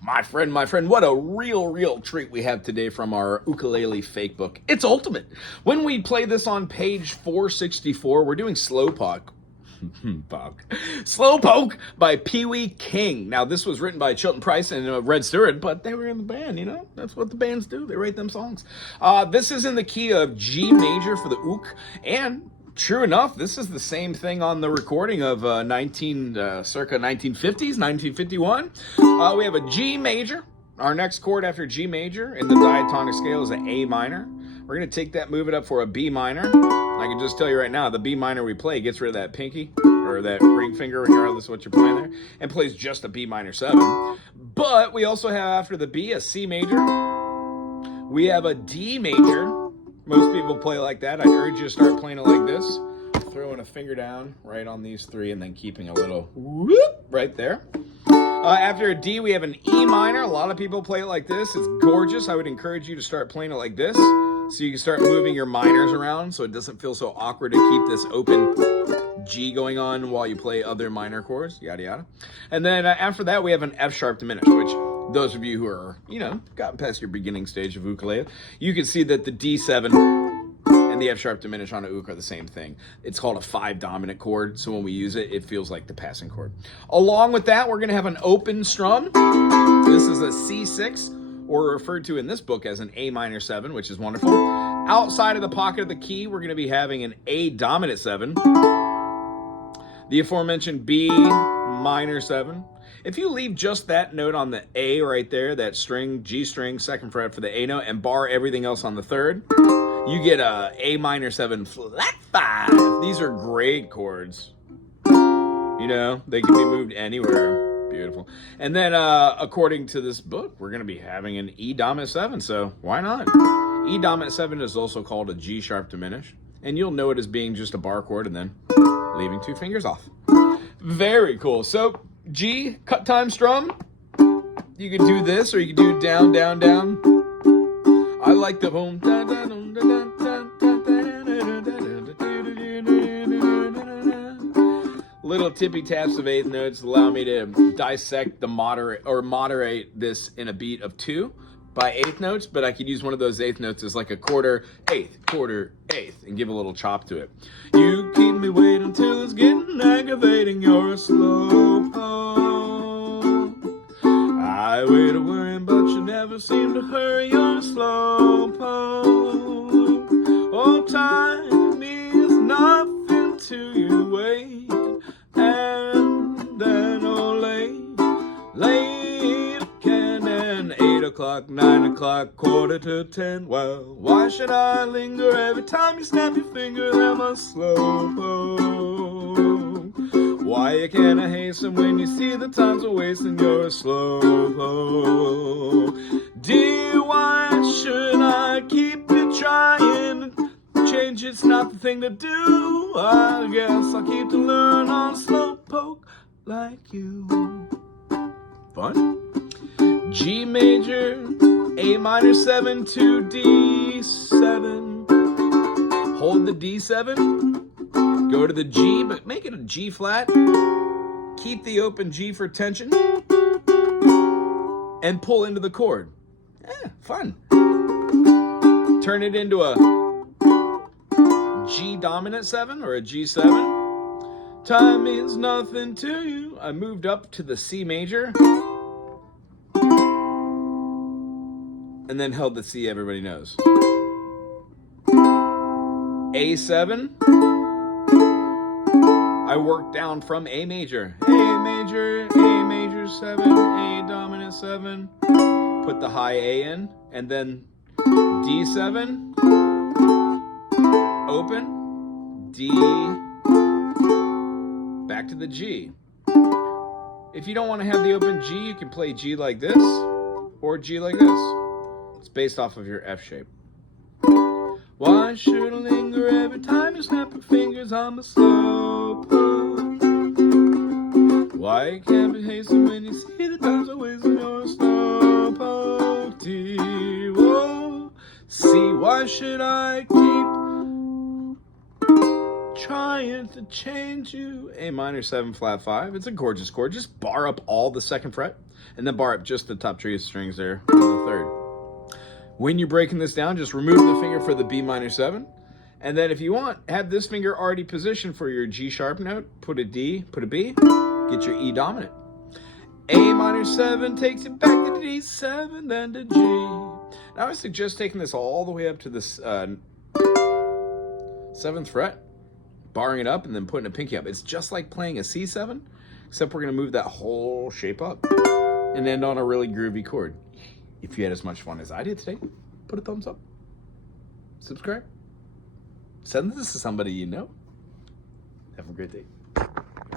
My friend, what a real treat we have today from our ukulele fake book. It's ultimate. When we play this on page 464, we're doing Slowpoke. Slowpoke by Pee Wee King. Now, this was written by Chilton Price and Red Stewart, but they were in the band, you know? That's what the bands do. They write them songs. This is in the key of G major for the ook, and true enough, this is the same thing on the recording of circa 1950s, 1951. We have a G major. Our next chord after G major in the diatonic scale is an A minor. We're going to take that, move it up for a B minor. I can just tell you right now, the B minor we play gets rid of that pinky, or that ring finger, regardless of what you're playing there, and plays just a B minor 7. But we also have after the B a C major. We have a D major. Most people play like that. I'd urge you to start playing it like this. Throwing a finger down right on these three and then keeping a little whoop right there. After a D, we have an E minor. A lot of people play it like this. It's gorgeous. I would encourage you to start playing it like this so you can start moving your minors around so it doesn't feel so awkward to keep this open G going on while you play other minor chords, yada yada. And then after that, we have an F sharp diminished, which those of you who are, gotten past your beginning stage of ukulele, you can see that the D7 and the F sharp diminished on a ook are the same thing. It's called a 5 dominant chord, so when we use it, it feels like the passing chord. Along with that, we're going to have an open strum. This is a C6, or referred to in this book as an A minor 7, which is wonderful. Outside of the pocket of the key, we're going to be having an A dominant 7. The aforementioned B minor 7. If you leave just that note on the A right there, that string, G string, 2nd fret for the A note, and bar everything else on the 3rd, you get a A minor 7 flat 5. These are great chords. They can be moved anywhere. Beautiful. And then, according to this book, we're going to be having an E dominant 7, so why not? E dominant 7 is also called a G sharp diminished, and you'll know it as being just a bar chord and then leaving 2 fingers off. Very cool. So, G, cut time strum. You can do this, or you can do down, down, down. I like the boom, da, da, dum, da, da, da, little tippy taps of 8th notes allow me to dissect the moderate this in a beat of 2 by 8th notes, but I could use one of those 8th notes as like a quarter, 8th, quarter, 8th, and give a little chop to it. You keep me waiting until it's getting aggravating. You're a slow poke. I wait a worrying, but you never seem to hurry. You're a slow poke. Oh, time means nothing to you. Wait, and then late again, 8 o'clock, 9 o'clock, quarter to 10. Well, why should I linger every time you snap your finger? I'm a slow poke. Why can't I hasten when you see the times we're wasting? You're a slow poke. Dear, why should I keep you trying? Change, it's not the thing to do. I guess I'll keep to learn on slow poke like you. Fun. G major, A minor 7 to D7. Hold the D7. Go to the G, but make it a G flat. Keep the open G for tension. And pull into the chord. Fun. Turn it into a G dominant 7 or a G7. Time means nothing to you. I moved up to the C major. And then held the C, everybody knows. A7. I worked down from A major. A major 7, A dominant 7. Put the high A in, and then D7. Open, D, back to the G. If you don't want to have the open G, you can play G like this, or G like this. It's based off of your F shape. Why should I linger every time you snap your fingers? I'm a slow poke. Why can't be hasten when you see the times are wasting? You're a slow poke. D-O. See, why should I keep trying to change you? A minor 7 flat 5. It's a gorgeous chord. Just bar up all the 2nd fret. and then bar up just the top 3 strings there on the 3rd. When you're breaking this down, just remove the finger for the B minor 7. And then if you want, have this finger already positioned for your G sharp note. Put a D, put a B, get your E dominant. A minor 7 takes it back to D7, then to G. Now I would suggest taking this all the way up to this 7th fret, barring it up, and then putting a pinky up. It's just like playing a C7, except we're going to move that whole shape up and end on a really groovy chord. If you had as much fun as I did today, put a thumbs up. Subscribe. Send this to somebody you know. Have a great day.